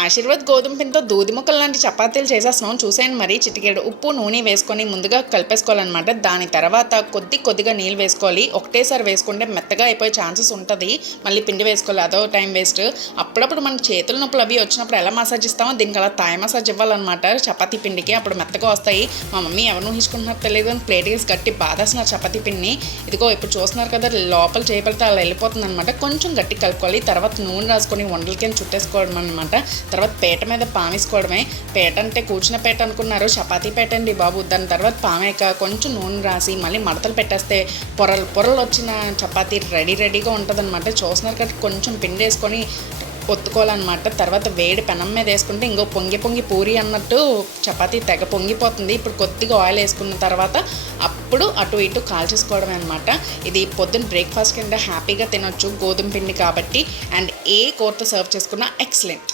ఆశీర్వాద్ గోధుమ పిండితో దూది ముక్కలు లాంటి చపాతీలు చేసేస్తున్నాం. చూసేయండి. మరి చిటికెడు ఉప్పు నూనె వేసుకొని ముందుగా కలిపేసుకోవాలన్నమాట. దాని తర్వాత కొద్దిగా నీళ్ళు వేసుకోవాలి. ఒకటేసారి వేసుకుంటే మెత్తగా అయిపోయే ఛాన్సెస్ ఉంటుంది. మళ్ళీ పిండి వేసుకోవాలి, అదో టైం వేస్ట్. అప్పుడప్పుడు మన చేతుల నొప్పులు అవి వచ్చినప్పుడు ఎలా మసాజ్ ఇస్తామో దీనికి అలా థాయ్ మసాజ్ ఇవ్వాలన్నమాట చపాతీ పిండికి. అప్పుడు మెత్తగా వస్తాయి. మా మమ్మీ ఎవరు ఊహించుకుంటున్నారో తెలియదు కానీ ప్లేట్ వేసి గట్టి బాధేస్తున్నారు చపాతీ పిండిని. ఇదిగో ఇప్పుడు చూస్తున్నారు కదా, లోపల చేయబడితే అలా వెళ్ళిపోతుంది అనమాట. కొంచెం గట్టి కలుపుకోవాలి. తర్వాత నూనె రాసుకొని వండలకి చుట్టేసుకోవడం అనమాట. తర్వాత పేట మీద పామేసుకోవడమే. పేట అంటే కూర్చున్న పేట అనుకున్నారు, చపాతీ పేట అండి బాబు. దాని తర్వాత పామేక కొంచెం నూనె రాసి మళ్ళీ మడతలు పెట్టేస్తే పొరలు వచ్చిన చపాతీ రెడీగా ఉంటుంది అనమాట. చూస్తున్నారు కదా, కొంచెం పిండి వేసుకొని ఒత్తుకోవాలన్నమాట. తర్వాత వేడి పెనం మీద వేసుకుంటే ఇంకో పొంగి పూరి అన్నట్టు చపాతీ తెగ పొంగిపోతుంది. ఇప్పుడు కొద్దిగా ఆయిల్ వేసుకున్న తర్వాత అప్పుడు అటు ఇటు కాల్చేసుకోవడమే అనమాట. ఇది పొద్దున్న బ్రేక్ఫాస్ట్ కింద హ్యాపీగా తినొచ్చు, గోధుమ పిండి కాబట్టి. అండ్ ఏ కూరతో సర్వ్ చేసుకున్నా ఎక్సలెంట్.